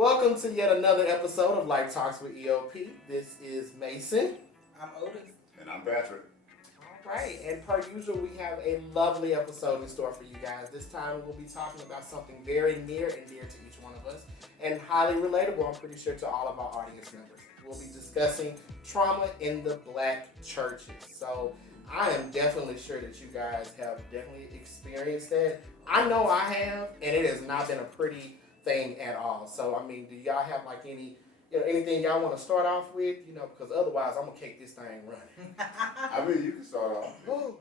Welcome to yet another episode of Life Talks with E.O.P. This is Mason. I'm Otis. And I'm Patrick. All right, and per usual, we have a lovely episode in store for you guys. This time, we'll be talking about something very near and dear to each one of us and highly relatable, I'm pretty sure, to all of our audience members. We'll be discussing trauma in the black churches. So I am definitely sure that you guys have definitely experienced that. I know I have, and it has not been a pretty thing at all. So, I mean, do y'all have like anything y'all want to start off with? Because otherwise I'm going to kick this thing running. I mean, you can start off. Ooh.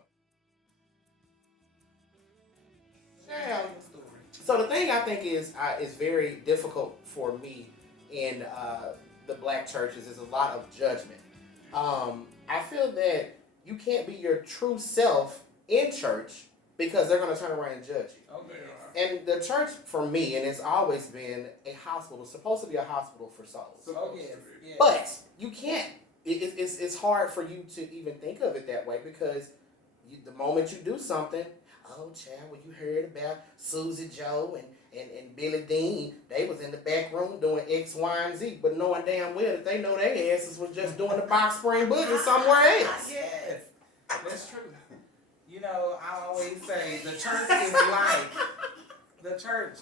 Yeah. So the thing I think is very difficult for me in the black churches is a lot of judgment. I feel that you can't be your true self in church because they're going to turn around and judge you. Oh, yeah. And the church, for me, and it's always been a hospital, supposed to be a hospital for souls. Oh, yes. Yes. But you can't. It's hard for you to even think of it that way because the moment you do something, oh, child, well, you heard about Susie Joe and Billy Dean. They was in the back room doing X, Y, and Z, but knowing damn well that they know their asses was just doing the box spring boogie somewhere else. Yes, that's true. I always say the church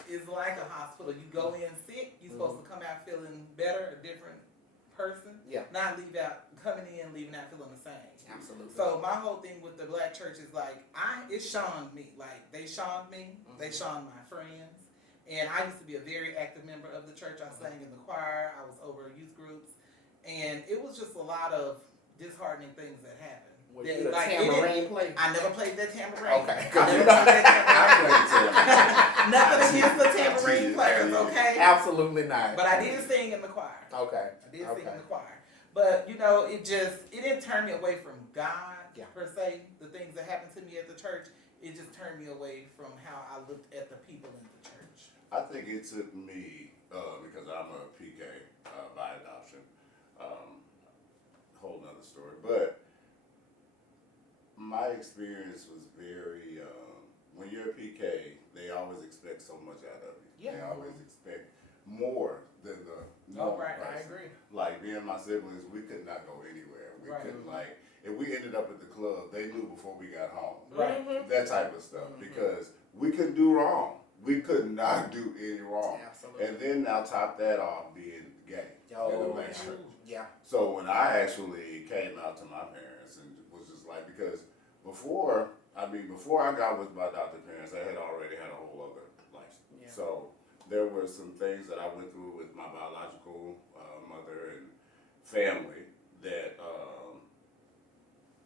is like a hospital. You go in sick, you're supposed to come out feeling better, a different person. Yeah. Not coming in, leaving out feeling the same. Absolutely. So my whole thing with the black church is like, it shunned me. Like, they shunned me. Mm-hmm. They shunned my friends. And I used to be a very active member of the church. I sang in the choir. I was over youth groups. And it was just a lot of disheartening things that happened. Were you a tambourine player? I never played that tambourine. Okay. I never played that tambourine. Nothing against the tambourine players, okay? Absolutely not. But I did sing in the choir. Okay. I did sing in the choir. But, it didn't turn me away from God, per se. The things that happened to me at the church, it just turned me away from how I looked at the people in the church. I think it took me, because I'm a PK by adoption, whole nother story. But my experience was very, when you're a PK, they always expect so much out of you. Yeah. They always expect more than the Oh, right, person. I agree. Like, me and my siblings, we could not go anywhere. We Right. couldn't, if we ended up at the club, they knew before we got home. Right. Mm-hmm. That type of stuff. Because we couldn't do wrong. We could not do any wrong. Absolutely. And then now top that off being gay in the black church. Yeah. So when I actually came out to my parents and was just like, because before I got with my adopted parents, I had already had a whole other life. Yeah. So there were some things that I went through with my biological mother and family that,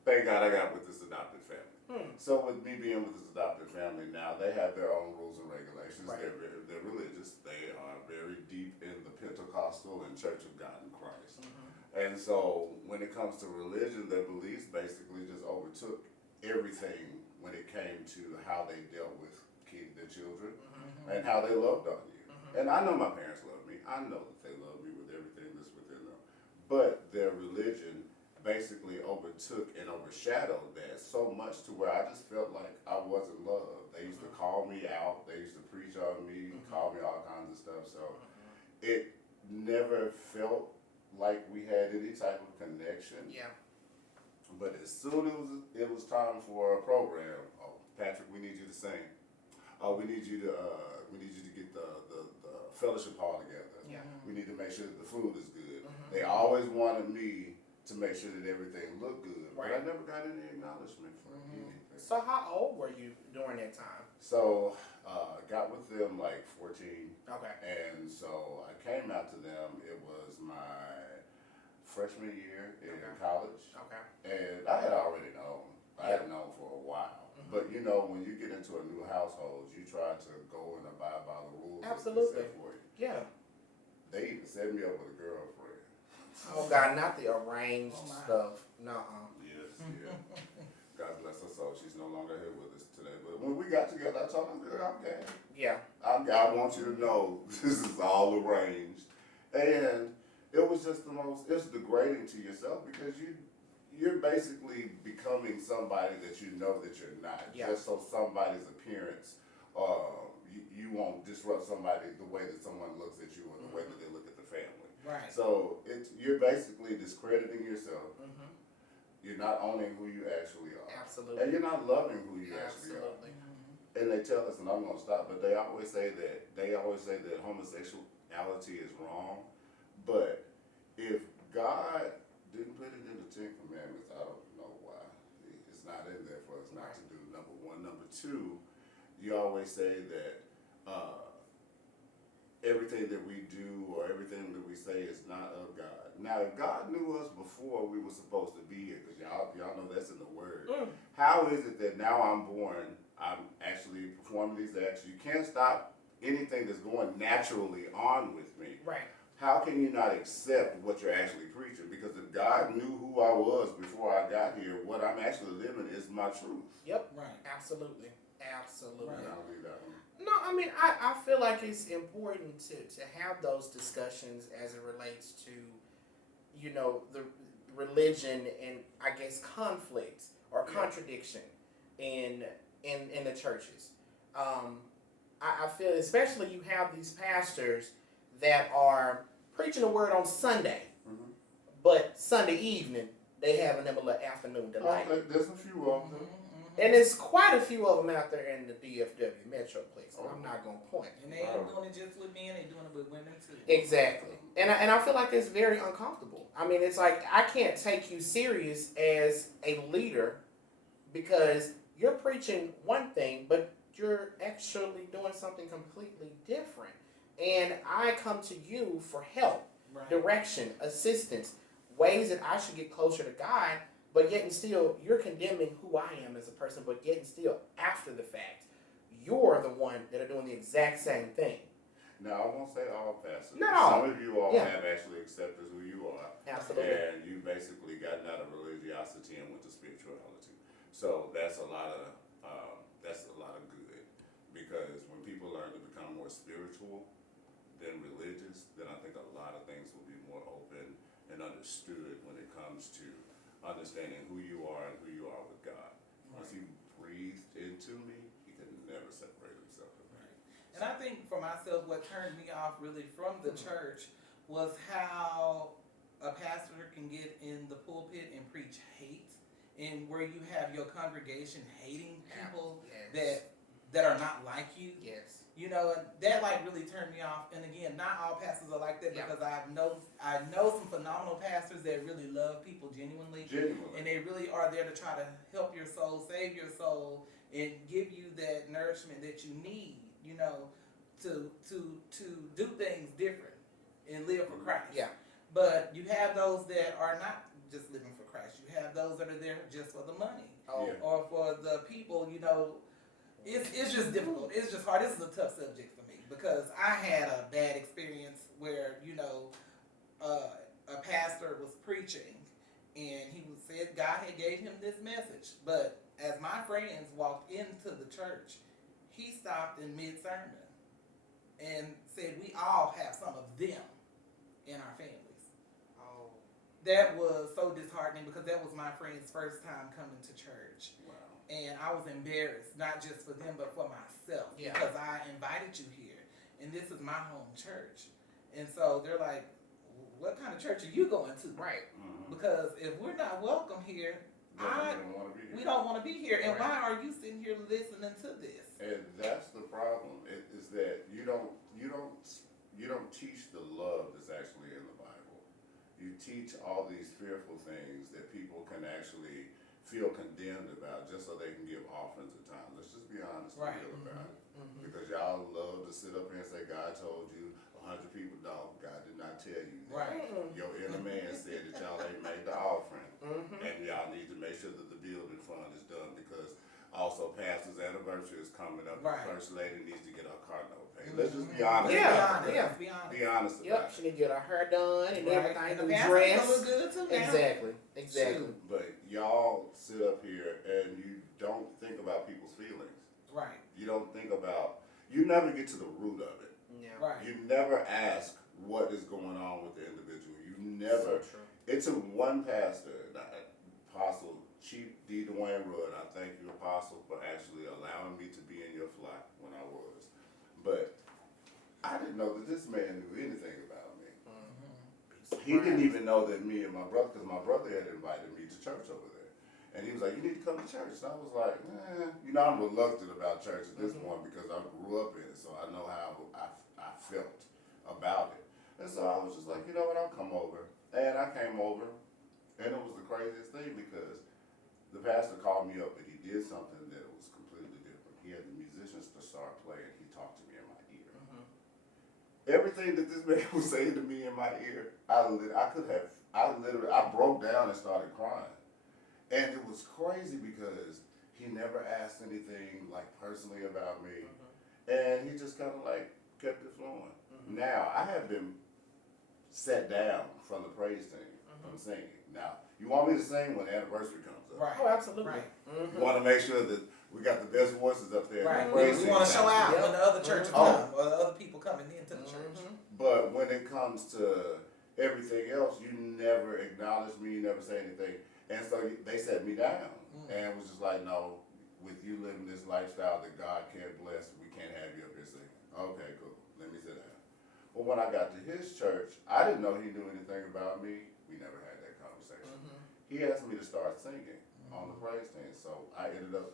thank God I got with this adopted family. So with me being with this adopted family now, they have their own rules and regulations. Right. They're religious. They are very deep in the Pentecostal and Church of God in Christ. And so when it comes to religion, their beliefs basically just overtook everything when it came to how they dealt with the children and how they loved on you. And I know my parents love me. I know that they love me with everything that's within them. But their religion basically overtook and overshadowed that so much to where I just felt like I wasn't loved. They used to call me out. They used to preach on me, call me all kinds of stuff. So it never felt like we had any type of connection. Yeah. But as soon as it was time for a program, oh, Patrick, we need you to sing. Oh, we need you to get the fellowship hall together. Yeah. We need to make sure that the food is good. They always wanted me to make sure that everything looked good. Right. But I never got any acknowledgement for anything. So how old were you during that time? So got with them like 14. Okay. And so I came out to them. It was my freshman year in college. Okay. And I had already known. I had known for a while. But when you get into a new household, you try to go and abide by the rules Absolutely. that are set for you. Yeah. They even set me up with a girlfriend. Oh God, not the arranged stuff. Nuh-uh. Yes, yeah. God bless her soul. She's no longer here with us today. But when we got together, I told her, girl, I'm game. Yeah. I want you to know this is all arranged. And it was just it's degrading to yourself because you're basically becoming somebody that you know that you're not. Yeah. Just so somebody's appearance, you won't don't disrupt somebody the way that someone looks at you or the way that they look at the family. Right. So you're basically discrediting yourself. Mm-hmm. You're not owning who you actually are. Absolutely. And you're not loving who you actually are. Absolutely. And they tell us, and I'm gonna stop, but they always say that homosexuality is wrong. But if God didn't put it in the Ten Commandments, I don't know why. It's not in there for us not to do, number one. Number two, you always say that everything that we do or everything that we say is not of God. Now, if God knew us before we were supposed to be here, because y'all know that's in the Word, how is it that now I'm born, I'm actually performing these acts? You can't stop anything that's going naturally on with me. Right. How can you not accept what you're actually preaching? Because if God knew who I was before I got here, what I'm actually living is my truth. Yep. Right. Absolutely. Absolutely. Right. And I'll leave that one. No, I mean, I feel like it's important to have those discussions as it relates to, you know, the religion and I guess conflict or contradiction in the churches. I feel especially you have these pastors that are preaching the word on Sunday, but Sunday evening they having them a little afternoon delight. There's a few of them. And there's quite a few of them out there in the DFW Metroplex. I'm not going to point. And they ain't doing it just with men, they doing it with women too. Exactly. And I feel like it's very uncomfortable. I mean, it's like I can't take you serious as a leader because you're preaching one thing, but you're actually doing something completely different. And I come to you for help, direction, assistance, ways that I should get closer to God. But yet and still, you're condemning who I am as a person, but yet and still, after the fact, you're the one that are doing the exact same thing. Now, I won't say all pastors. Not all. Some of you all have actually accepted who you are. Absolutely. And you basically gotten out of religiosity and went to spirituality. So that's a lot of good. Because when people learn to become more spiritual than religious, then I think a lot of things will be more open and understood when it comes to understanding who you are and who you are with God. Once He breathed into me, He could never separate Himself from me. And I think for myself, what turned me off really from the church was how a pastor can get in the pulpit and preach hate, and where you have your congregation hating people that are not like you. Yes. You know, and that like really turned me off. And again, not all pastors are like that because I know some phenomenal pastors that really love people genuinely. And they really are there to try to help your soul, save your soul, and give you that nourishment that you need, you know, to do things different and live for Christ. Yeah. But you have those that are not just living for Christ. You have those that are there just for the money or for the people, you know. It's just difficult. It's just hard. This is a tough subject for me because I had a bad experience where, you know, a pastor was preaching and he said God had gave him this message. But as my friends walked into the church, he stopped in mid-sermon and said we all have some of them in our families. Oh. That was so disheartening because that was my friend's first time coming to church. Wow. And I was embarrassed, not just for them, but for myself. Yeah. Because I invited you here. And this is my home church. And so they're like, what kind of church are you going to? Right. Because if we're not welcome here, we don't want to be here. And why are you sitting here listening to this? And that's the problem. Is that you don't teach the love that's actually in the Bible. You teach all these fearful things that people can actually feel condemned about just so they can give offerings at times. Let's just be honest and real about it. Because y'all love to sit up here and say, God told you 100 people don't. God did not tell you that. Right. Your inner man said that y'all ain't made the offering. And y'all need to make sure that the building fund is done because also pastor's anniversary is coming up. Right. The first lady needs to get her car note paid. Let's just be honest. Be honest about Yep. it. She need to get her hair done and everything. And the New pastor's dress. gonna look good too now. Exactly. But y'all sit up here and you don't think about people's feelings. Right. You don't think about, you never get to the root of it. Yeah. Right. You never ask what is going on with the individual. You never. So true. It took one pastor, Apostle Chief D. Dwayne Rudd. I thank you, Apostle, for actually allowing me to be in your flock when I was. But know that this man knew anything about me. Mm-hmm. He didn't even know that me and my brother, because my brother had invited me to church over there. And he was like, you need to come to church. And I was like, you know, I'm reluctant about church at this point because I grew up in it, so I know how I felt about it. And so I was just like, you know what, I'll come over. And I came over, and it was the craziest thing because the pastor called me up and he did something that was completely different. He had the musicians to start playing. He talked to me in my ear. Everything that this man was saying to me in my ear, I broke down and started crying. And it was crazy because he never asked anything like personally about me. And he just kind of like kept it flowing. Now, I have been set down from the praise team from singing. Now, you want me to sing when the anniversary comes up. Right. Oh, absolutely. Right. You want to make sure that we got the best voices up there. Right. In the praise We team. want to show out Yep. when the other churches come or the other people coming into the church. But when it comes to everything else, you never acknowledge me, you never say anything. And so they set me down and was just like, no, with you living this lifestyle that God can't bless, we can't have you up here singing. Okay, cool. Let me sit down. But when I got to his church, I didn't know he knew anything about me. We never had that conversation. He asked me to start singing on the praise team. So I ended up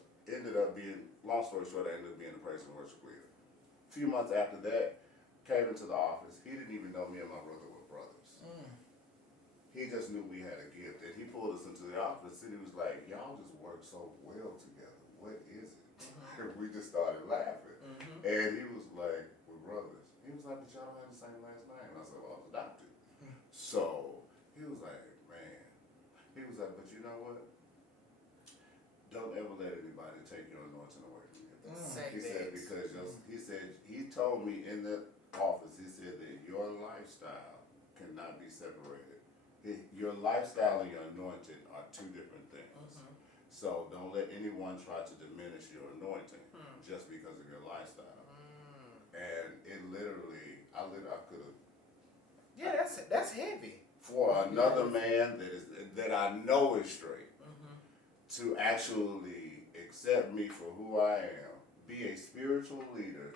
being, long story short, I ended up being the praise and worship leader. A few months after that, came into the office. He didn't even know me and my brother were brothers. He just knew we had a gift. And he pulled us into the office and he was like, y'all just work so well together. What is it? And we just started laughing. And he was like, we're brothers. He was like, but y'all don't have the same last name. And I said, well, I was adopted. So he was like, man. He was like, but you know what? Don't ever let anybody take your anointing away from you. He said, because he told me in the office, he said that your lifestyle cannot be separated. Your lifestyle and your anointing are two different things. So don't let anyone try to diminish your anointing just because of your lifestyle. And it literally, I could have. Yeah, that's heavy. For another man that I know is straight, to actually accept me for who I am, be a spiritual leader,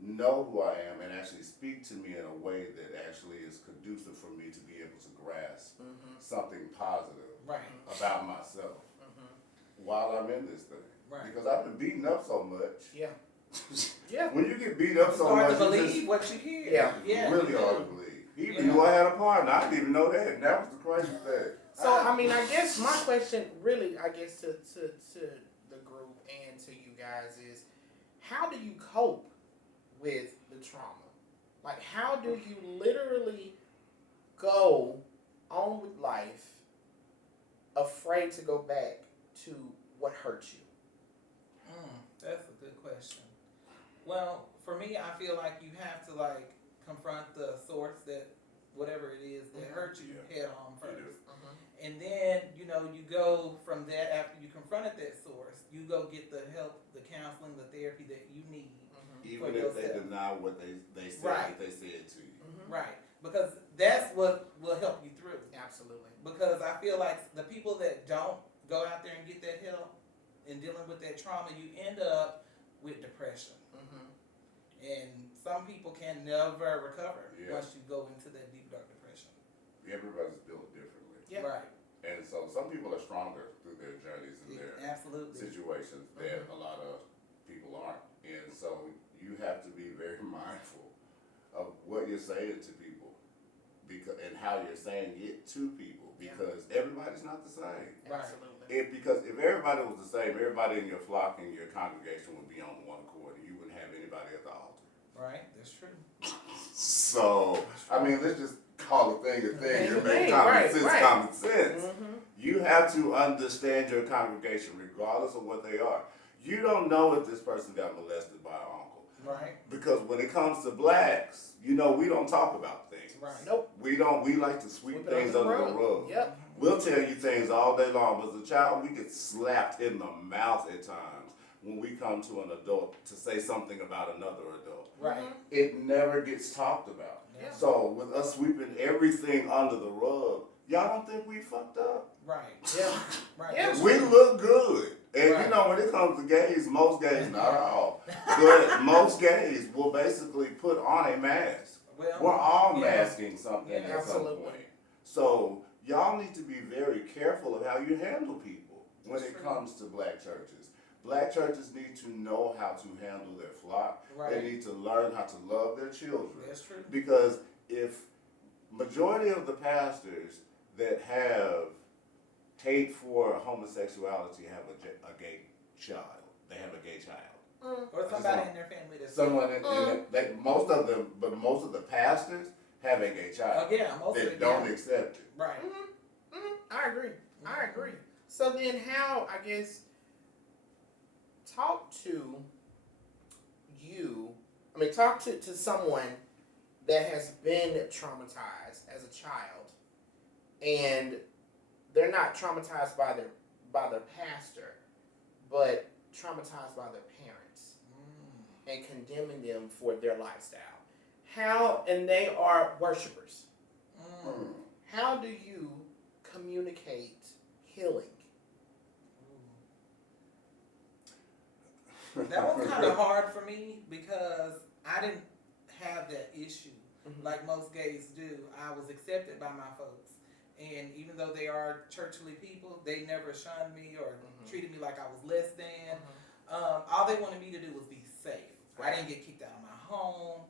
know who I am, and actually speak to me in a way that actually is conducive for me to be able to grasp something positive about myself while I'm in this thing. Because I've been beaten up so much. Yeah. When you get beat up so Hard much, to believe what you hear. really hard to believe. He even knew I had a partner. I didn't even know that, and that was the crazy thing. So I mean, I guess my question, really, I guess to the group and to you guys is, how do you cope with the trauma? Like, how do you literally go on with life afraid to go back to what hurt you? That's a good question. Well, for me, I feel like you have to confront the source that whatever it is that hurt you head on first. And then, you go from that after you confronted that source, you go get the help, the counseling, the therapy that you need. Even if they deny what they said that they said to you. Right. Because that's what will help you through. Absolutely. Because I feel like the people that don't go out there and get that help in dealing with that trauma, you end up with depression. And some people can never recover once you go into that deep, dark depression. Everybody's built differently. Right. And so some people are stronger through their journeys and their situations that a lot of people aren't. And so you have to be very mindful of what you're saying to people and how you're saying it to people because everybody's not the same. Absolutely. Because if everybody was the same, everybody in your flock and your congregation would be on one accord and you wouldn't have anybody at the altar. Right, that's true. So, I mean, let's just call a thing and make common sense. You have to understand your congregation regardless of what they are. You don't know if this person got molested by an uncle. Right. Because when it comes to blacks, we don't talk about things. Right. Nope. We like to sweep things under the rug. Yep. We'll tell you things all day long, but as a child, we get slapped in the mouth at times when we come to an adult to say something about another adult. Right. It never gets talked about. Yeah. So with us sweeping everything under the rug, y'all don't think we fucked up? Right. Yeah. Right. Yeah. We look good. And Right. you know, when it comes to gays, most gays, not all, but most gays will basically put on a mask. Well, We're all yeah. masking something Yeah, at some absolutely. point. So y'all need to be very careful of how you handle people when That's it true. comes to black churches. Black churches need to know how to handle their flock. Right. They need to learn how to love their children. That's true. Because if majority of the pastors that have hate for homosexuality have a gay child, they have a gay child. Or somebody in their family that's Someone most of the pastors have a gay child Oh yeah, most of that it. don't Yeah. accept it. Right. I agree. I agree. So then, how, I guess, talk to someone that has been traumatized as a child, and they're not traumatized by their pastor, but traumatized by their parents and condemning them for their lifestyle. And they are worshipers. How do you communicate healing? That was kind of hard for me because I didn't have that issue like most gays do. I was accepted by my folks, and even though they are churchly people, they never shunned me or treated me like I was less than. All they wanted me to do was be safe. I didn't get kicked out of my home.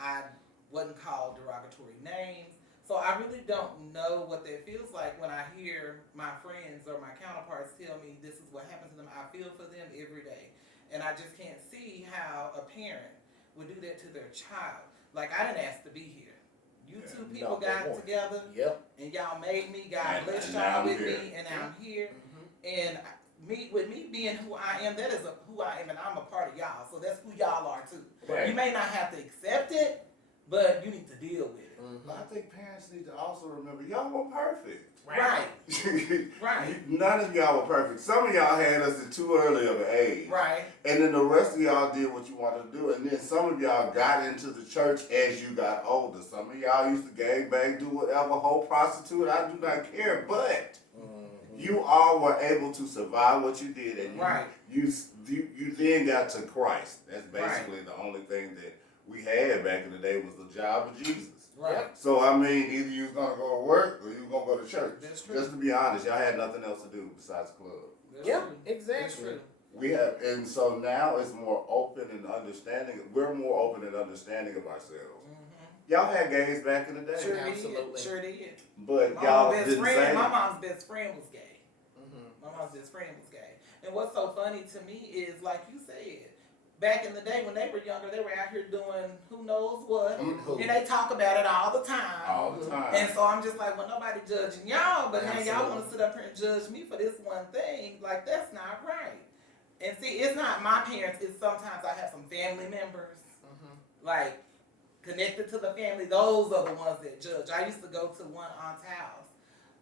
I wasn't called derogatory names. So I really don't know what that feels like when I hear my friends or my counterparts tell me this is what happens to them. I feel for them every day. And I just can't see how a parent would do that to their child. Like, I didn't ask to be here. You two people got together, and y'all made me. God blessed y'all with me, and I'm here. And with me being who I am, that is who I am, and I'm a part of y'all. So that's who y'all are too. Right. You may not have to accept it, but you need to deal with it. But I think parents need to also remember y'all weren't perfect. Right. Right. None of y'all were perfect. Some of y'all had us at too early of an age. Right. And then the rest of y'all did what you wanted to do. And then some of y'all got into the church as you got older. Some of y'all used to gangbang, do whatever, whole prostitute. I do not care. But you all were able to survive what you did. And you then got to Christ. That's basically the only thing that we had back in the day was the job of Jesus. Right. So, I mean, either you was going to go to work or you was going to go to church. That's true. Just to be honest, y'all had nothing else to do besides club. Exactly. That's true. We have, and so now it's more open and understanding. We're more open and understanding of ourselves. Y'all had gays back in the day. Sure Absolutely. did. Sure did. But My y'all best didn't friend, say my it. mom's best friend was gay. My mom's best friend was gay. And what's so funny to me is, like you said, back in the day when they were younger, they were out here doing who knows what. And they talk about it all the time. All the time. And so I'm just like, well, nobody judging y'all, but now y'all Absolutely. want to sit up here and judge me for this one thing. Like, that's not right. And see, it's not my parents. It's sometimes I have some family members, like, connected to the family. Those are the ones that judge. I used to go to one aunt's house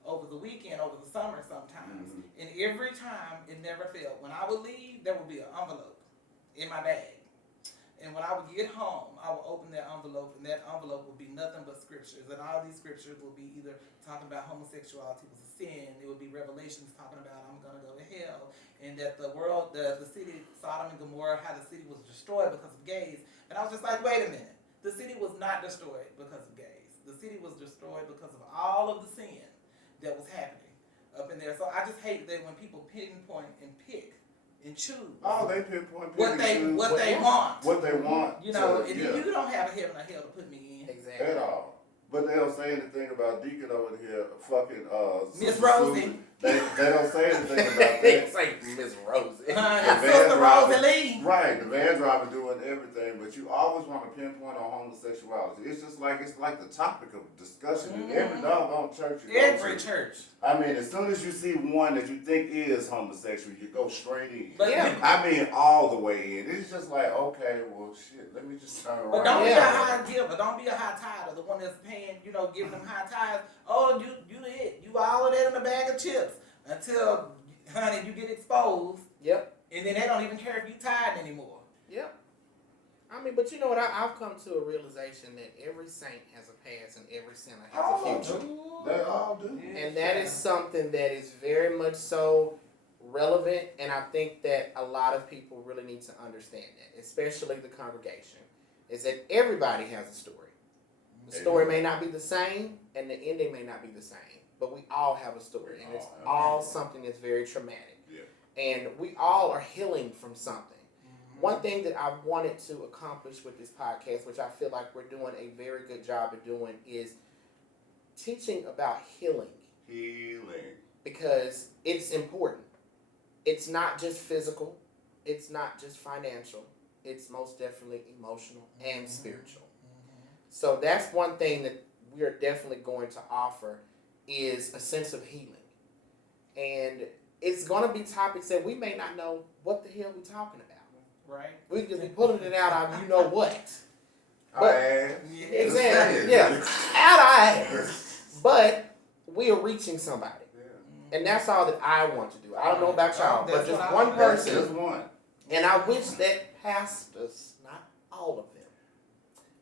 over the weekend, over the summer sometimes. And every time, it never failed. When I would leave, there would be an envelope in my bag. And when I would get home, I would open that envelope, and that envelope would be nothing but scriptures. And all these scriptures would be either talking about homosexuality was a sin. It would be Revelations talking about I'm going to go to hell. And that the world, the city, Sodom and Gomorrah, how the city was destroyed because of gays. And I was just like, wait a minute. The city was not destroyed because of gays. The city was destroyed because of all of the sin that was happening up in there. So I just hate that when people pinpoint and pick and choose. Oh, they pinpoint What they want. What they want. You know, and you don't have a heaven or hell to put me in. Exactly. At all. But they don't say anything about Deacon over here, fucking Miss Sister Rosie. Susan. They don't say anything about that. It's like Miss Rosie. Sister Rosie Lee. Right, the van driver doing everything, but you always want to pinpoint on homosexuality. It's like the topic of discussion in every doggone church you go Every to. church. I mean, as soon as you see one that you think is homosexual, you go straight in. But I mean, all the way in. It's just like, okay, well, shit, let me just turn around. But don't be a high giver. Don't be a high tither. The one that's paying, giving them high tithes. Oh, you it. You all of that in a bag of chips until, honey, you get exposed. And then they don't even care if you tithe anymore. I mean, but you know what? I've come to a realization that every saint has a past and every sinner has a future. They all do. And that is something that is very much so relevant, and I think that a lot of people really need to understand that, especially the congregation, is that everybody has a story. The story may not be the same, and the ending may not be the same, but we all have a story, and it's all something that's very traumatic. Yeah. And we all are healing from something. One thing that I wanted to accomplish with this podcast, which I feel like we're doing a very good job of doing, is teaching about healing. Healing. Because it's important. It's not just physical. It's not just financial. It's most definitely emotional and spiritual. So that's one thing that we are definitely going to offer is a sense of healing. And it's going to be topics that we may not know what the hell we're talking about. Right. We just be pulling it out of you know what. But, Exactly. Yeah. Out our ass. But we are reaching somebody. And that's all that I want to do. I don't know about y'all, but just one person. Just one. And I wish that pastors, not all of them,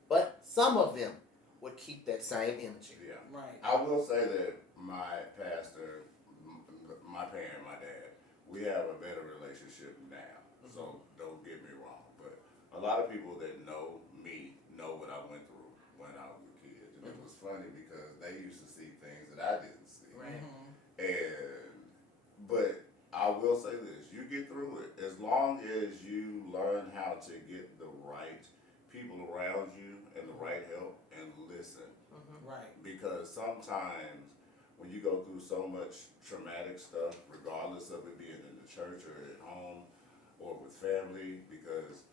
but some of them would keep that same energy. Yeah. Right. I will say that my pastor, my parent, my dad, we have a better relationship now. So don't get me wrong. But a lot of people that know me know what I went through when I was a kid. And it was funny because they used to see things that I didn't see. Right. But I will say this, you get through it. As long as you learn how to get the right people around you and the right help and listen. Right. Because sometimes when you go through so much traumatic stuff, regardless of it being in the church or at home or with family, because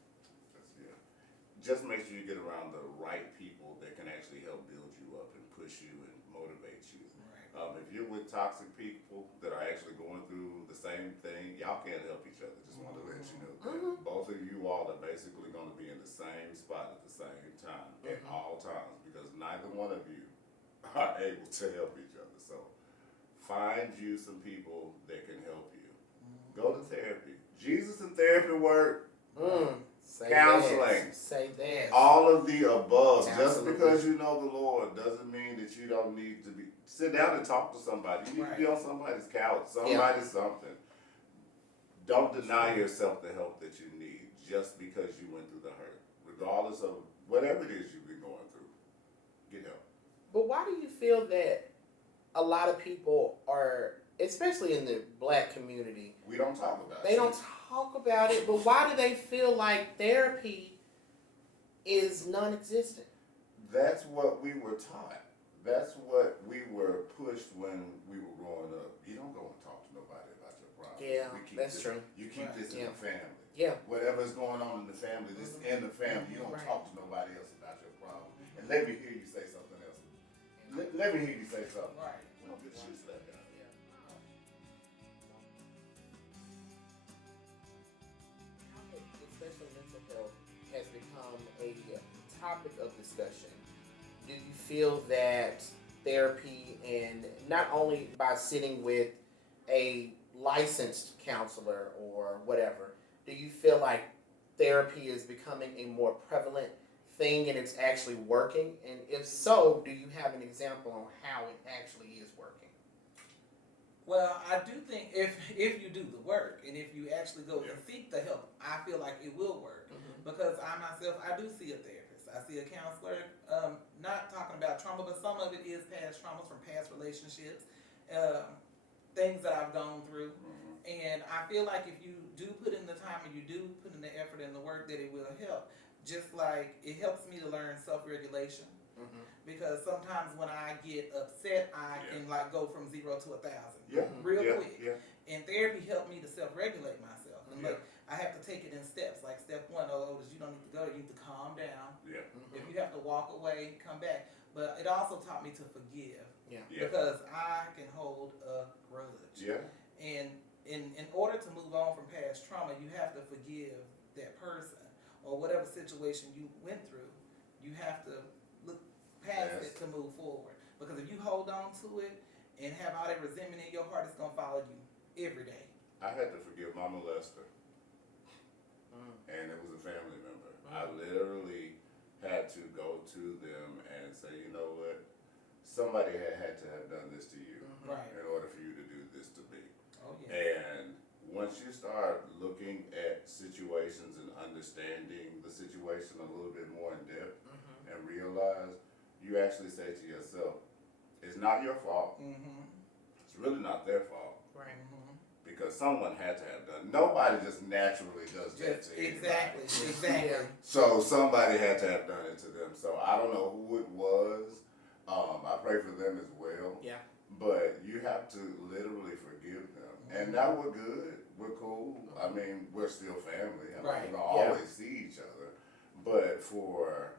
just make sure you get around the right people that can actually help build you up and push you and motivate you. Right. If you're with toxic people that are actually going through the same thing, y'all can't help each other. Just want to let you know that. Both of you all are basically going to be in the same spot at the same time at all times because neither one of you are able to help each other. So find you some people that can help you. Go to therapy. Jesus and therapy work. Counseling. Say that. All of the above. Absolutely. Just because you know the Lord doesn't mean that you don't need to be sit down and talk to somebody. You need to be on somebody's couch, somebody's something. Don't deny yourself the help that you need just because you went through the hurt. Regardless of whatever it is you've been going through. Get help. But why do you feel that a lot of people are, especially in the black community, We don't talk about it. they don't talk about it, but why do they feel like therapy is non-existent? That's what we were taught. That's what we were pushed when we were growing up. You don't go and talk to nobody about your problems. Yeah, that's true. You keep this in the family. Yeah. Whatever's going on in the family, this is in the family. You don't talk to nobody else about your problem. And let me hear you say something else. Let me hear you say something. Right. Well, good shit like that. Especially mental health has become a topic of discussion. Do you feel that therapy, and not only by sitting with a licensed counselor or whatever, do you feel like therapy is becoming a more prevalent thing and it's actually working? And if so, do you have an example on how it actually is working? Well, I do think if you do the work and if you actually go and seek the help, I feel like it will work. Because I myself, I do see a therapist. I see a counselor, not talking about trauma, but some of it is past traumas from past relationships, things that I've gone through. And I feel like if you do put in the time and you do put in the effort and the work, that it will help. Just like it helps me to learn self-regulation. Because sometimes when I get upset, I can like go from 0 to 1,000 real quick. And therapy helped me to self-regulate myself. And look, I have to take it in steps. Like step 1, Otis, you don't need to go. You need to calm down. If you have to walk away, come back. But it also taught me to forgive. Because I can hold a grudge. And in order to move on from past trauma, you have to forgive that person or whatever situation you went through. You have to look past it to move forward. Because if you hold on to it and have all that resentment in your heart, it's going to follow you every day. I had to forgive Mama Lester. And it was a family member. I literally had to go to them and say, you know what? Somebody had to have done this to you in order for you to do this to me. And once you start looking at situations and understanding the situation a little bit more in depth and realize, you actually say to yourself, it's not your fault. It's really not their fault. Right. Because someone had to have done. Nobody just naturally does that to anybody. Exactly. So somebody had to have done it to them. So I don't know who it was. I pray for them as well. Yeah. But you have to literally forgive them. And now we're good. We're cool. I mean, we're still family. I mean, Right. we're gonna always see each other. But for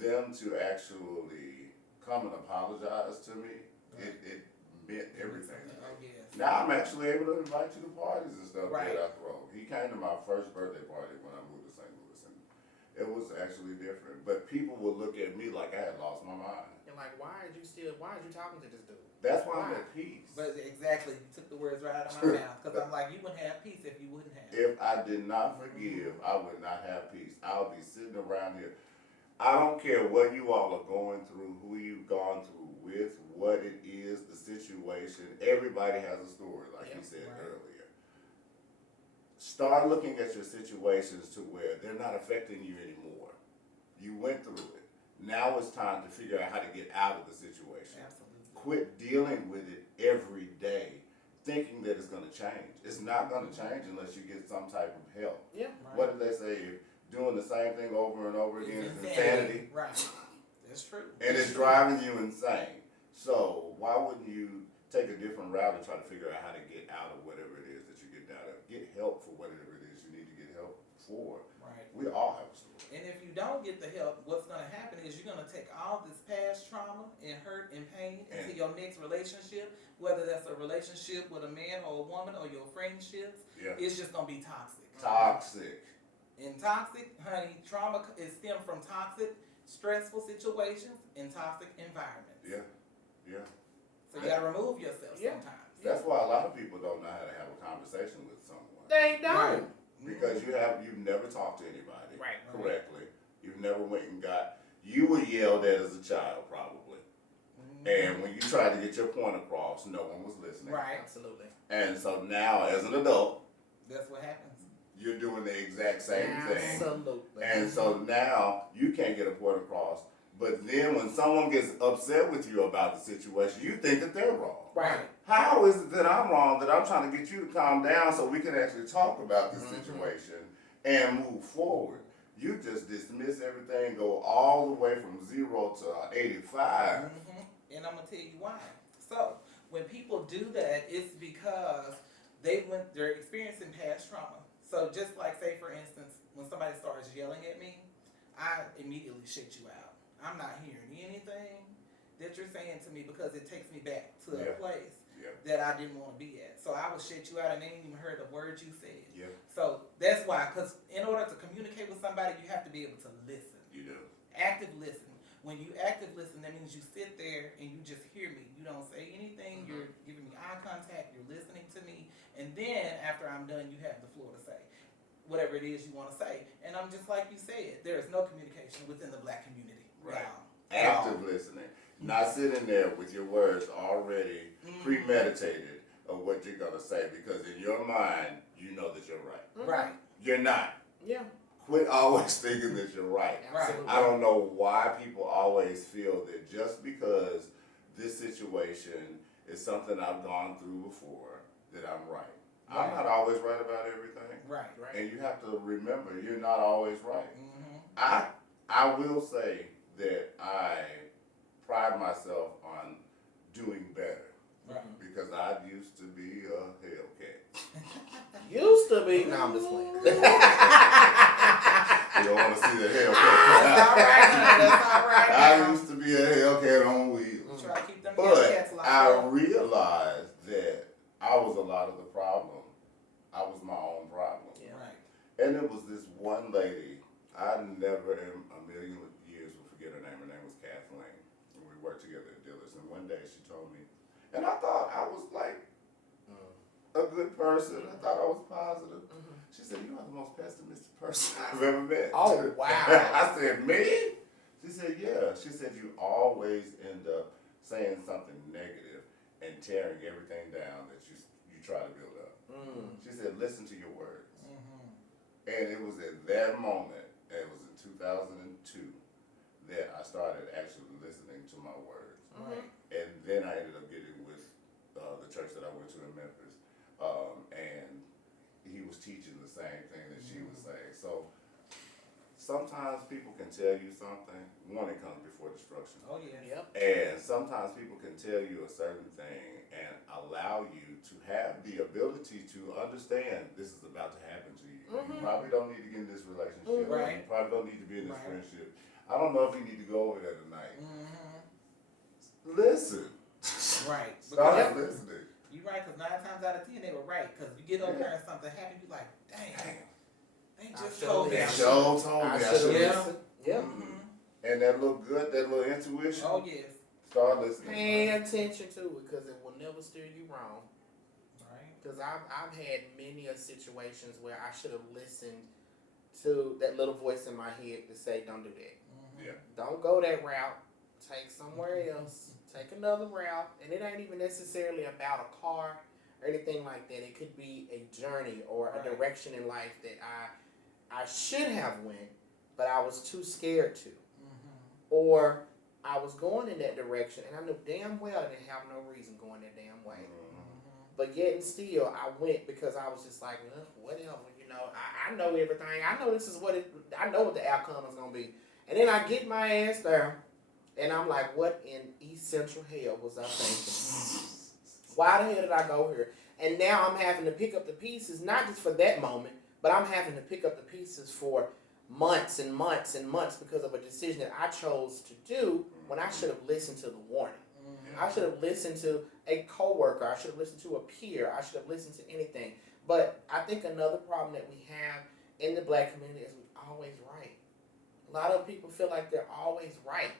them to actually come and apologize to me, it meant everything to me. Oh, yes. Now I'm actually able to invite you to parties and stuff Right. that I throw. He came to my first birthday party when I moved to St. Louis, and it was actually different. But people would look at me like I had lost my mind. And like, why are you talking to this dude? That's why I'm at peace. But exactly, you took the words right out of my mouth. Because I'm like, you wouldn't have peace if you wouldn't have. If I did not forgive, I would not have peace. I'll be sitting around here. I don't care what you all are going through, who you've gone through with, what it is, the situation. Everybody has a story, like you said earlier. Start looking at your situations to where they're not affecting you anymore. You went through it. Now it's time to figure out how to get out of the situation. Absolutely. Quit dealing with it every day, thinking that it's going to change. It's not going to change unless you get some type of help. Yeah. Right. What did they say? Doing the same thing over and over again is insanity. Right. That's true. And it's driving you insane. So why wouldn't you take a different route and try to figure out how to get out of whatever it is that you get out of? Get help for whatever it is you need to get help for. Right. We all have a story. And if you don't get the help, what's going to happen is you're going to take all this past trauma and hurt and pain into your next relationship, whether that's a relationship with a man or a woman or your friendships. Yeah. It's just going to be toxic. Toxic. And toxic, honey, trauma is stemmed from toxic, stressful situations and toxic environments. Yeah. Yeah. So you got to remove yourself sometimes. That's why a lot of people don't know how to have a conversation with someone. They don't. Right. Because you've never talked to anybody correctly. Right. You've never went and you were yelled at as a child probably. And when you tried to get your point across, no one was listening. Right. Absolutely. And so now as an adult, That's what happens. you're doing the exact same thing. Absolutely. And so now you can't get a point across. But then when someone gets upset with you about the situation, you think that they're wrong. Right. How is it that I'm wrong, that I'm trying to get you to calm down so we can actually talk about this situation and move forward? You just dismiss everything, go all the way from 0 to 85. And I'm gonna tell you why. So when people do that, it's because they're experiencing past trauma. So just like, say for instance, when somebody starts yelling at me, I immediately shut you out. I'm not hearing anything that you're saying to me because it takes me back to a place that I didn't want to be at. So I will shut you out and they ain't even heard the words you said. Yeah. So that's why, because in order to communicate with somebody, you have to be able to listen. You do. Active listen. When you active listen, that means you sit there and you just hear me. You don't say anything. You're giving me eye contact. You're listening to me. And then after I'm done, you have the floor to say whatever it is you want to say. And I'm just like you said, there is no communication within the black community. Right. Y'all. Active listening. Not sitting there with your words already premeditated of what you're going to say, because in your mind, you know that you're right. Right. You're not. Yeah. Quit always thinking that you're right. Absolutely. I don't know why people always feel that just because this situation is something I've gone through before, that I'm right. I'm not always right about everything. Right. And you have to remember, you're not always right. I will say that I pride myself on doing better. Right. Because I used to be a Hellcat. Used to be. No, I'm just playing. You don't want to see the Hellcat. That's all right. That's all right. I used to be a Hellcat on wheels. Try to keep them But Hellcats locked I up. realized that I was a lot of the problem. I was my own problem. Yeah. Right. And it was this one lady, I never in a million years will forget her name. Her name was Kathleen. And we worked together at Dillard's. And one day she told me, and I thought I was like a good person. I thought I was positive. She said, "You are the most pessimistic person I've ever met." Oh, wow. I said, "Me?" She said, "Yeah." She said, "You always end up saying something negative and tearing everything down that you try to build up." She said, listen to your words. Mm-hmm. And it was at that moment, and it was in 2002, that I started actually listening to my words. Right. And then I ended up getting with the church that I went to in Memphis. And he was teaching the same thing that she was saying. So sometimes people can tell you something. Warning comes before destruction. Oh, yeah. Yep. And sometimes people can tell you a certain thing and allow you to have the ability to understand this is about to happen to you. You probably don't need to get in this relationship. Right. You probably don't need to be in this Right. friendship. I don't know if you need to go over there tonight. Mm-hmm. Listen. Right. Start listening. You're right, because 9 times out of 10 they were right. Because you get over there and something happens, you're like, dang, they just told me. They sure told me I should Yeah. listen. Yeah. And that little gut, that little intuition. Oh, yes. Start listening. Pay attention to it because it will never steer you wrong. Right. Because I've had many of situations where I should have listened to that little voice in my head to say, don't do that. Yeah. Don't go that route. Take somewhere else. Take another route. And it ain't even necessarily about a car or anything like that. It could be a journey or a Right. direction in life that I should have went, but I was too scared to. Or I was going in that direction and I knew damn well I didn't have no reason going that damn way. But yet and still, I went because I was just like, well, whatever, you know. I know everything. I know this is I know what the outcome is gonna be. And then I get my ass there, and I'm like, what in East Central hell was I thinking? Why the hell did I go here? And now I'm having to pick up the pieces, not just for that moment, but I'm having to pick up the pieces for months and months and months because of a decision that I chose to do when I should have listened to the warning. I should have listened to a coworker. I should have listened to a peer. I should have listened to anything. But I think another problem that we have in the black community is we're always right. A lot of people feel like they're always right.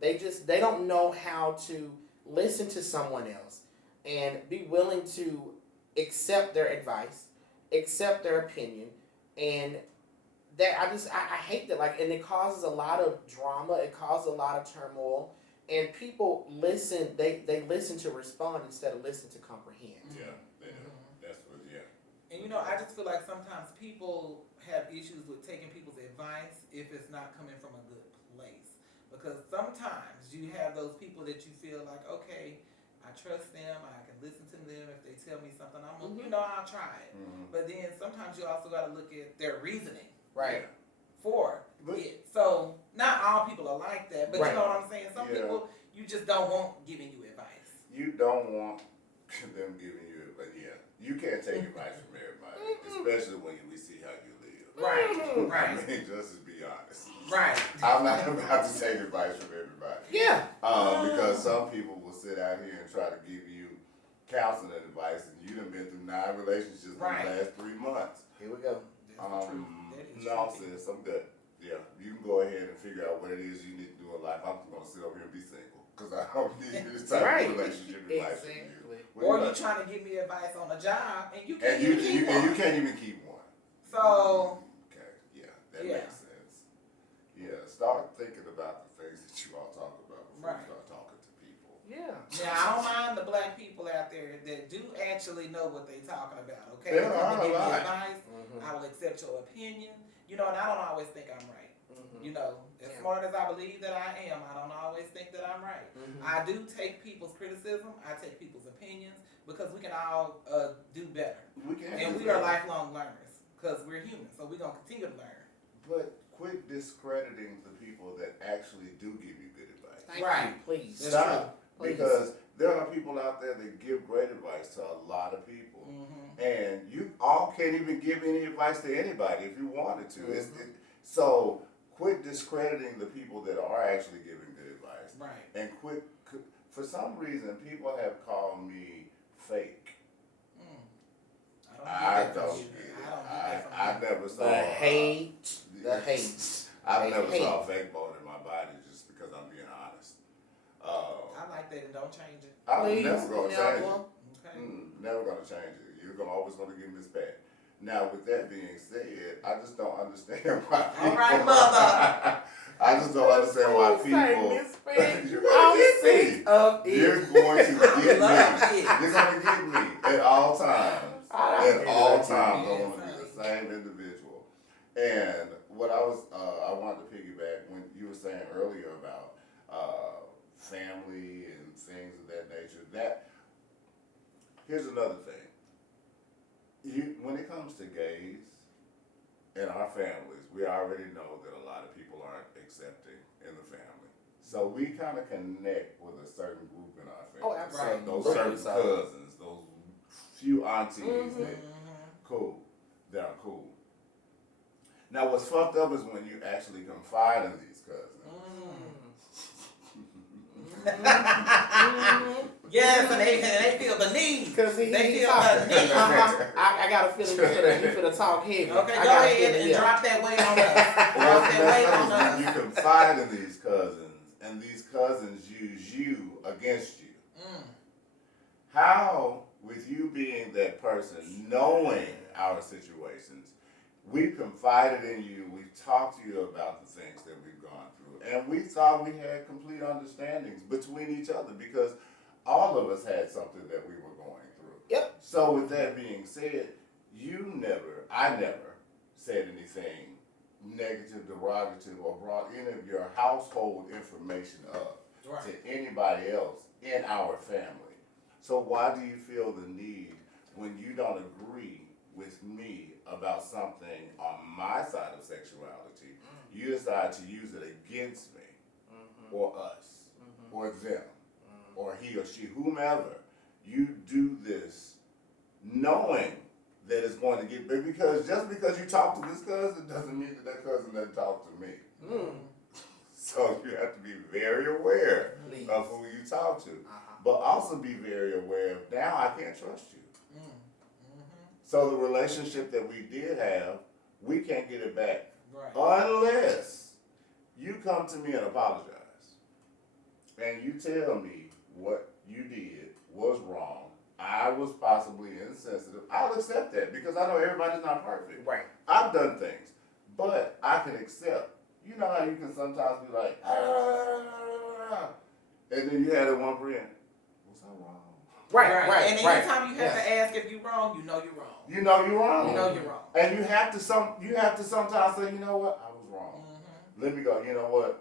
They don't know how to listen to someone else and be willing to accept their advice, accept their opinion, and that I hate that. Like, and it causes a lot of drama. It causes a lot of turmoil. And people listen, they listen to respond instead of listen to comprehend. Yeah, they do. That's what, yeah. And you know, I just feel like sometimes people have issues with taking people's advice if it's not coming from a good place. Because sometimes you have those people that you feel like, okay, I trust them, I can listen to them. If they tell me something, I'll try it. But then sometimes you also got to look at their reasoning. Right. For it. So not all people are like that, but you know what I'm saying? Some people you just don't want giving you advice. You don't want them giving you, but yeah, you can't take advice from everybody, especially when we see how you live. Right, right. I mean, just to be honest. Right. I'm not about to take advice from everybody. Yeah. Because some people will sit out here and try to give you counseling advice, and you done been through 9 relationships in the last 3 months. Here we go. That's the truth. That is No, true. sis, I'm good. Yeah, you can go ahead and figure out what it is you need to do in life. I'm just gonna sit over here and be single because I don't need this type of relationship advice from you. Or you trying to give me advice on a job and you can't and even keep one. you can't even keep one. So Okay, yeah, that makes sense. Yeah, start thinking about the things that you all talk about before you start talking to people. Yeah. now I don't mind the black people out there that do actually know what they talking about. Okay, There you come are to give a me lot. advice, I will accept your opinion. You know, and I don't always think I'm right. You know, as smart as I believe that I am, I don't always think that I'm right. I do take people's criticism. I take people's opinions because we can all do better. We can, And we are lifelong learners because we're human. So we're going to continue to learn. but quit discrediting the people that actually do give you good advice. Thank Right. you. Please. Stop, Please. because there are people out there that give great advice to a lot of people, and you all can't even give any advice to anybody if you wanted to. So quit discrediting the people that are actually giving good advice, Right. and quit. For some reason, people have called me fake. I don't get it. I never saw The hate. The hate. I never hate. saw fake bone in my body just because I'm being honest. I like that and don't change it. I'm Please, never gonna change it. Okay. Never gonna change it. You're always gonna give me this back. Now, with that being said, I just don't understand why people. All right, mother. I just don't understand why people. You're gonna get me. Of it. You're going to get me. love it. You're gonna get me at all times. At saying earlier about family and things of that nature. Here's another thing. When it comes to gays in our families, we already know that a lot of people aren't accepting in the family. So we kind of connect with a certain group in our family. Oh, absolutely. Those certain cousins, those few aunties that cool. They're cool. Now, what's fucked up is when you actually confide in these cousins. Yes, and they feel the need. Because they feel the need. I got a feeling you finna talk heavy. Okay, go ahead and drop that weight on us. Drop that weight on us. You confide in these cousins, and these cousins use you against you. How, with you being that person, knowing our situations, we've confided in you, we've talked to you about the things that we've gone through, and we thought we had complete understandings between each other because all of us had something that we were going through. Yep. So with that being said, I never said anything negative, derogative, or brought any of your household information up to anybody else in our family. So why do you feel the need when you don't agree with me about something on my side of sexuality, you decide to use it against me, or us, or them, or he or she, whomever. You do this knowing that it's going to get big, because just because you talk to this cousin doesn't mean that cousin doesn't talk to me. So you have to be very aware of who you talk to, but also be very aware of, now I can't trust you. So the relationship that we did have, we can't get it back unless you come to me and apologize. And you tell me what you did was wrong. I was possibly insensitive. I'll accept that because I know everybody's not perfect. Right. I've done things, but I can accept. You know how you can sometimes be like, and then you had it one friend, was I wrong? Right. And anytime you have to ask if you're wrong, you know you're wrong. You know you're wrong. You know you're wrong. And you have to sometimes say, you know what, I was wrong. Let me go, you know what?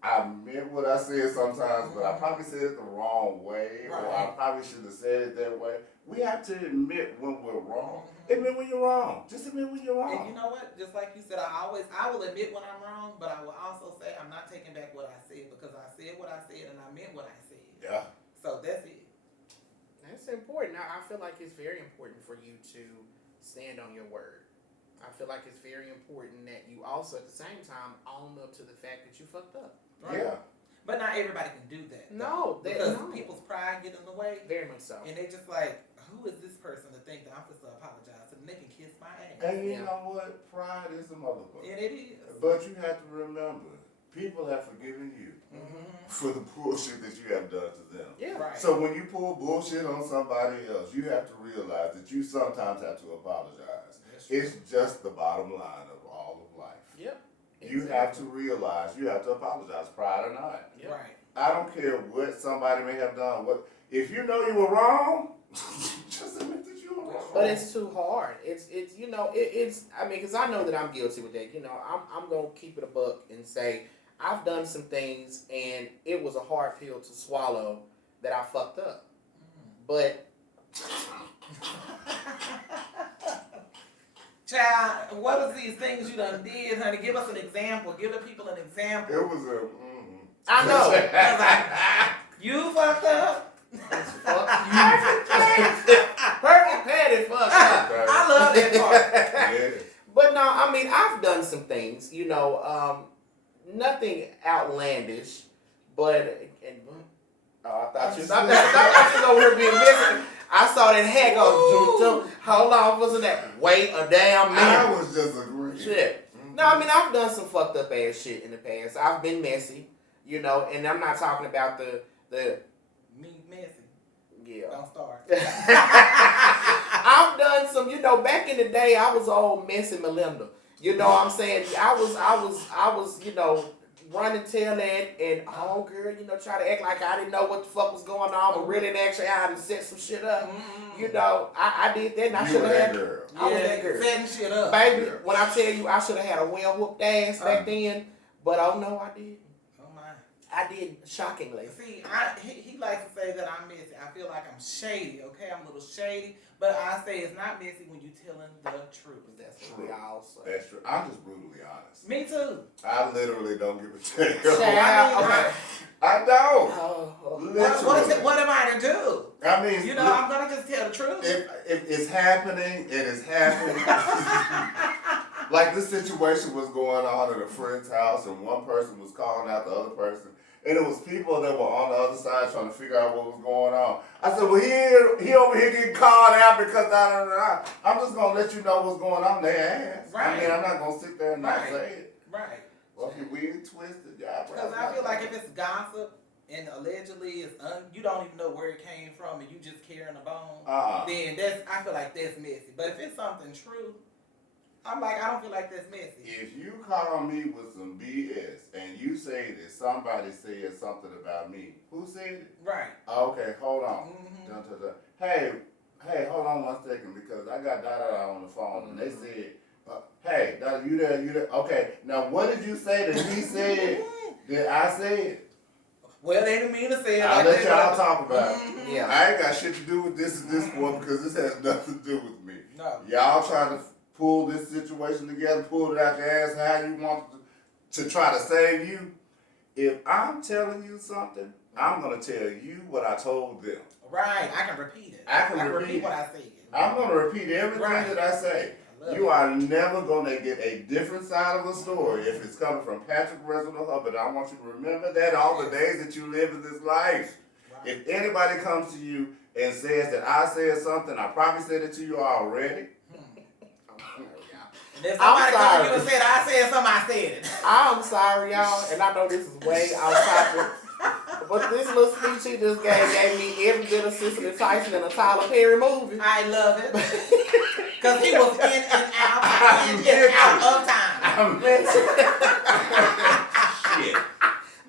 I meant what I said sometimes, but I probably said it the wrong way, or I probably should have said it that way. We have to admit when we're wrong. Admit when you're wrong. Just admit when you're wrong. And you know what? Just like you said, I will admit when I'm wrong, but I will also say I'm not taking back what I said because I said what I said and I meant what I said. Yeah. So that's it. That's important. I feel like it's very important for you to stand on your word. I feel like it's very important that you also, at the same time, own up to the fact that you fucked up. Right? Yeah. But not everybody can do that. No, because people's pride get in the way. Very much so. And they just like, who is this person to think that I'm supposed to apologize and they can kiss my ass? And you know what? Pride is a motherfucker. And it is. But you have to remember, people have forgiven you for the bullshit that you have done to them. Yeah. Right. So when you pull bullshit on somebody else, you have to realize that you sometimes have to apologize. It's just the bottom line of all of life. Yep. You have to realize you have to apologize, pride or not. Yep. Right. I don't care what somebody may have done. If you know you were wrong, just admit that you were wrong. But it's too hard. It's you know, it's I mean, because I know that I'm guilty with that. You know, I'm going to keep it a buck and say I've done some things and it was a hard pill to swallow that I fucked up. But Child, what was these things you done did, honey? Give us an example. Give the people an example. It was a. I know. You fucked up. Perfect Patty fucked up. I love that part. Yeah. But no, I mean, I've done some things, you know, nothing outlandish, but, I thought you was over here being missing. I saw that hair go, hold on, wasn't that? Wait a damn minute. I was just agreeing. Shit. No, I mean, I've done some fucked up ass shit in the past. I've been messy, you know, and I'm not talking about the Me messy. yeah. Don't start. I've done some, you know, back in the day, I was old messy Melinda. You know what I'm saying? I was, you know, running tail that and girl, you know, try to act like I didn't know what the fuck was going on, but really and actually I had to set some shit up. You know, I did that and I should have had girl. I was that girl. Setting shit up. Baby, when I tell you I should have had a well whooped ass back then, But oh no, I did. Oh my. I did shockingly. See, he likes to say that I'm messy. I feel like I'm shady, okay? I'm a little shady. But I say it's not messy when you telling the truth. That's what we all say. That's true. I'm just brutally honest. Me too. I literally don't give a damn. Okay. I don't. Oh. Literally. What am I to do? I mean, You know, I'm gonna just tell the truth. if it's happening, it is happening. Like this situation was going on at a friend's house, and one person was calling out the other person, and it was people that were on the other side trying to figure out what was going on. I said, well, he over here getting called out because da da da. I'm just gonna let you know what's going on. They ass. Right. I mean, I'm not gonna sit there and not Right. say it. Right. Well, if you're weird, twisted, yeah. Because I feel like if it's gossip and allegedly you don't even know where it came from and you just carrying a bone, then I feel like that's messy. But if it's something true, I'm like, I don't feel like that's messy. If you call me with some BS and you say that somebody said something about me, who said it? Right. Okay, hold on. Mm-hmm. Dun, dun, dun. Hey, hold on 1 second because I got Dada on the phone and they said, hey, Dada, you there? Okay, now what did you say that he said that I said? Well, they didn't mean to say it I'll like let that. y'all talk about it. Mm-hmm. Yeah. I ain't got shit to do with this and this one because this has nothing to do with me. No. Y'all trying to pull this situation together, pull it out your ass how you want to try to save you. If I'm telling you something, I'm going to tell you what I told them. Right. I can repeat it. I can repeat what I said. I'm going to repeat everything Right. that I say. I You love are never going to get a different side of the story if it's coming from Patrick Reginald Hubbard. I want you to remember that all the days that you live in this life. Right. If anybody comes to you and says that I said something, I probably said it to you already. And if somebody I'm come to you sorry. and said, I said something, I said it. I'm sorry, y'all, and I know this is way off topic, but this little speech he just gave me every bit of Cicely Tyson in a Tyler Perry movie. I love it. Because he was in and out of time. Shit.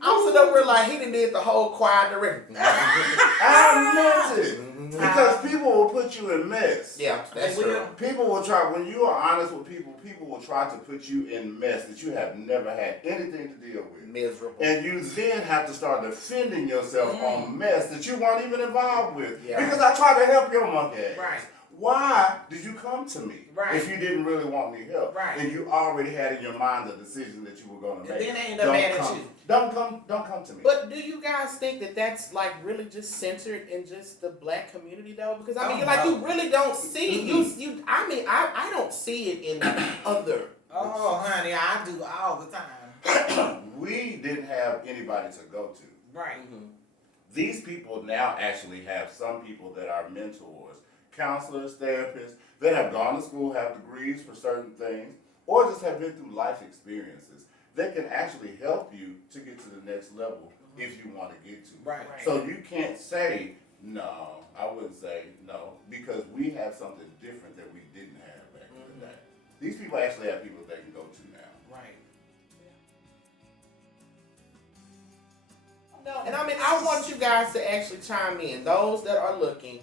I'm sitting up here like he done did the whole choir direction. I meant it. Because people will put you in mess. Yeah, that's They true. will. People will try, when you are honest with people, people will try to put you in mess that you have never had anything to deal with. Miserable. And you then have to start defending yourself on mess that you weren't even involved with. Yeah. Because I tried to help your monkey ass. Right. Why did you come to me Right. if you didn't really want me help? Right. And you already had in your mind the decision that you were going to And make. then they end up mad at come, you. Don't come to me. But do you guys think that that's like really just centered in just the black community though? Because I mean, Oh, like no. you really don't see you. I mean, I don't see it in other. Oh, honey, I do all the time. We didn't have anybody to go to. Right. These people now actually have some people that are mentors, counselors, therapists, that have gone to school, have degrees for certain things, or just have been through life experiences that can actually help you to get to the next level if you want to get to. Right. So you can't say, no, I wouldn't say no, because we have something different that we didn't have back in the day. These people actually have people they can go to now. Right. No, and I mean, I want you guys to actually chime in. Those that are looking,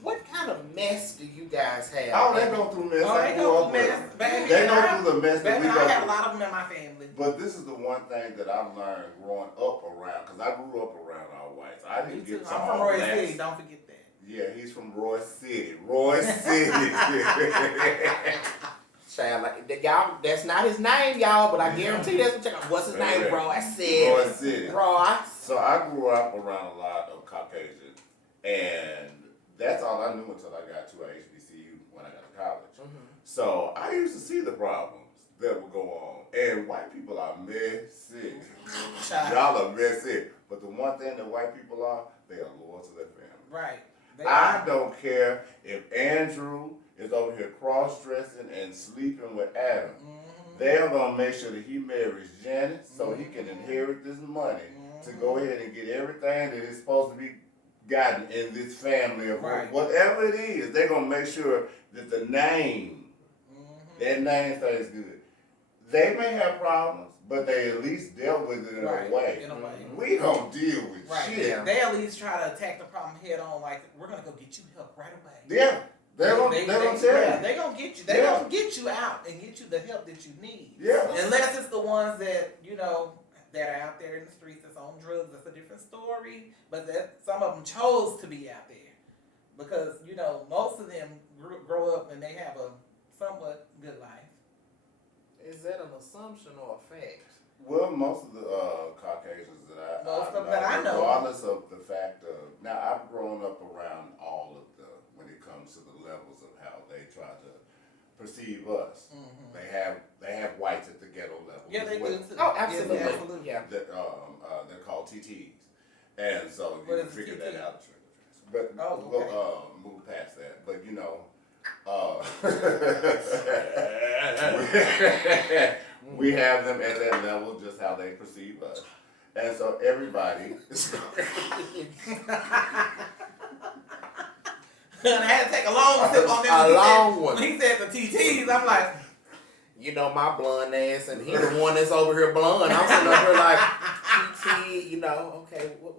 what kind of mess do you guys have? Oh, they go through mess. Oh, I they grew go up through with mess. them. Baby, They go through the mess that Baby, we go I have a through. lot of them in my family. But this is the one thing that I've learned growing up around, because I grew up around all whites. I Me didn't too. get to I'm all from Roy blacks. City, don't forget that. Yeah, he's from Roy City. Roy City. Child, like y'all, that's not his name, y'all, but I guarantee that's what y'all. What's his name, bro? I said, Roy City. Roy. So I grew up around a lot of Caucasian, and that's all I knew until I got to HBCU when I got to college. So I used to see the problems that would go on, and white people are messy. Child. Y'all are messy. But the one thing that white people are, they are loyal to their family. Right. They I don't care if Andrew is over here cross-dressing and sleeping with Adam. They're going to make sure that he marries Janet so he can inherit this money to go ahead and get everything that is supposed to be gotten in this family. Of Right. whatever it is, they're going to make sure that the name, that name stays good. They may have problems, but they at least dealt with it in Right. a way. In a way. We don't deal with Right. shit. They at least try to attack the problem head on, like, we're going to go get you help right away. Yeah. They're gonna tell you. They gonna get you. They gonna get you out and get you the help that you need. Yeah. Unless it's the ones that that are out there in the streets that's on drugs. That's a different story. But that some of them chose to be out there because most of them grow up and they have a somewhat good life. Is that an assumption or a fact? Well, most of the Caucasians that I know, regardless of the fact of now, I've grown up around all of when it comes to the levels of how they try to perceive us. Mm-hmm. They have whites at the ghetto level. Yeah, they do. Oh, absolutely. Yeah, absolutely. Yeah. They're called TTs, and so you can figure that out. But okay. we'll move past that. But we have them at that level, just how they perceive us, and so everybody. And I had to take a long sip on them. A long one. When he said the TTs, I'm like, my blonde ass, and he the one that's over here blonde. I'm sitting over here like TT. Okay, what?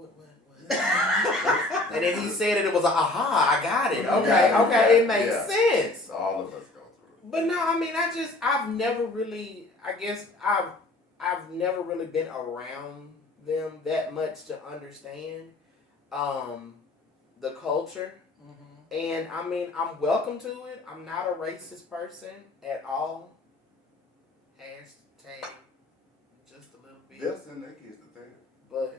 And then he said it was aha. I got it. Okay, it makes sense. All of us go through. But no, I mean, I've never really. I guess I've never really been around them that much to understand the culture. Mm-hmm. And I mean, I'm welcome to it. I'm not a racist person at all. Hashtag just a little bit. They'll send their kids to therapy.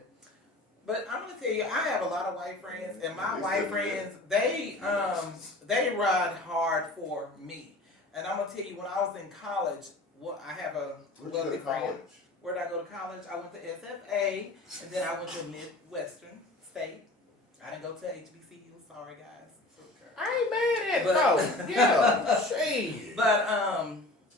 But I'm gonna tell you, I have a lot of white friends, and my white friends, they ride hard for me. And I'm gonna tell you, when I was in college, I have a wealthy friend. Where did I go to college? I went to SFA, and then I went to Midwestern State. I didn't go to HBCU. Sorry, guys. Okay. I ain't mad at it. Yeah, shade. But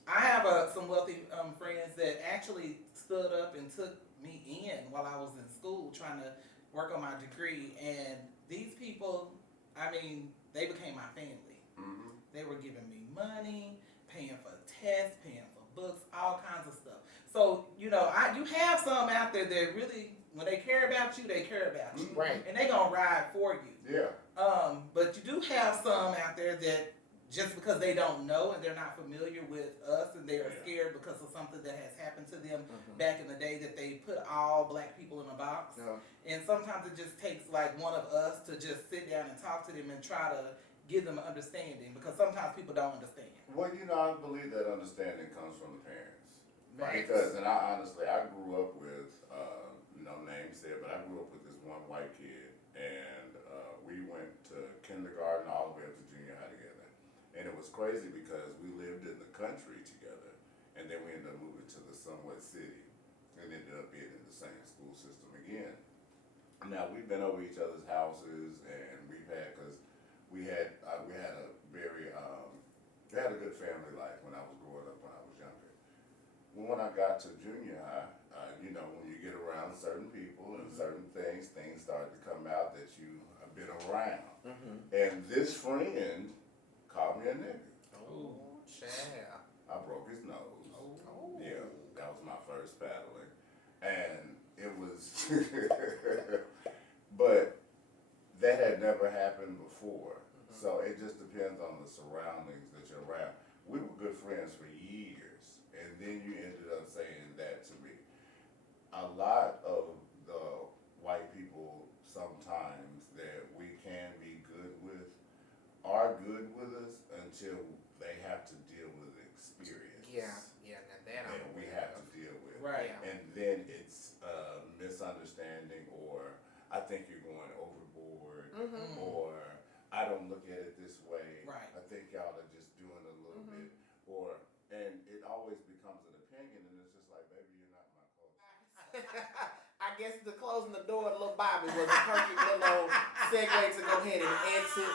I have some wealthy friends that actually stood up and took me in while I was in school trying to work on my degree. And these people, I mean, they became my family. Mm-hmm. They were giving me money, paying for tests, paying for books, all kinds of stuff. So, you have some out there that really, when they care about you, they care about you. Right. And they gonna ride for you. Yeah. But you do have some out there that just because they don't know and they're not familiar with us and they are scared because of something that has happened to them back in the day, that they put all black people in a box. And sometimes it just takes like one of us to just sit down and talk to them and try to give them an understanding, because sometimes people don't understand. Well, I believe that understanding comes from the parents. Right. Because, and I grew up with, no name said, but I grew up with this one white kid, and we went to kindergarten all the way up to junior high together. And it was crazy because we lived in the country together, and then we ended up moving to the somewhat city, and ended up being in the same school system again. Now, we've been over each other's houses, and we had a very, we had a good family life when I was growing up, when I was younger. When I got to junior high, when you get around certain people and certain things start to come out that you have been around. Mm-hmm. And this friend called me a nigga. Oh, child. I broke his nose. Oh. Yeah, that was my first battling. And it was, but that had never happened before. Mm-hmm. So it just depends on the surroundings that you're around. We were good friends for years, and then you ended up saying that to me. A lot of the white people sometimes that we can be good with are good with us until they have to deal with experience. Yeah, that we have to deal with. Right. And then it's a misunderstanding, or I think you're going overboard, or I don't look at it this way. Right. I think y'all are just doing a little bit, and it always becomes an opinion, and it's just like, baby, you're not my close. I guess the closing the door to little Bobby was a perfect little segue to go ahead and exit.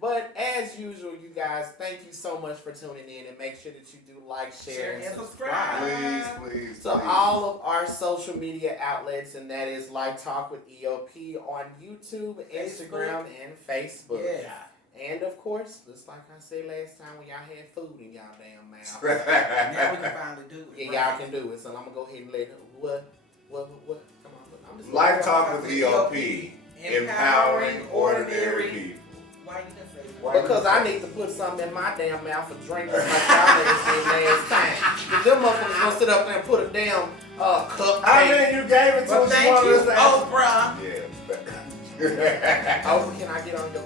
But as usual, you guys, thank you so much for tuning in, and make sure that you do like, share, and subscribe. Please. To all of our social media outlets, and that is Like Talk with E.O.P on YouTube, Instagram, and Facebook. Yeah. And of course, just like I said last time when y'all had food in y'all damn mouth. Now we can finally do it. Yeah, y'all can do it. So I'm gonna go ahead and let what? Come on, I'm just Like Talk with E.O.P. Empowering ordinary people. Why you didn't say that? Because I need to put something in my damn mouth for drinking like y'all niggas did last time. Cause them motherfuckers gonna sit up there and put a damn cup. I mean, you gave it to Well, us. thank you, Oprah. Yeah. Oh, can I get on your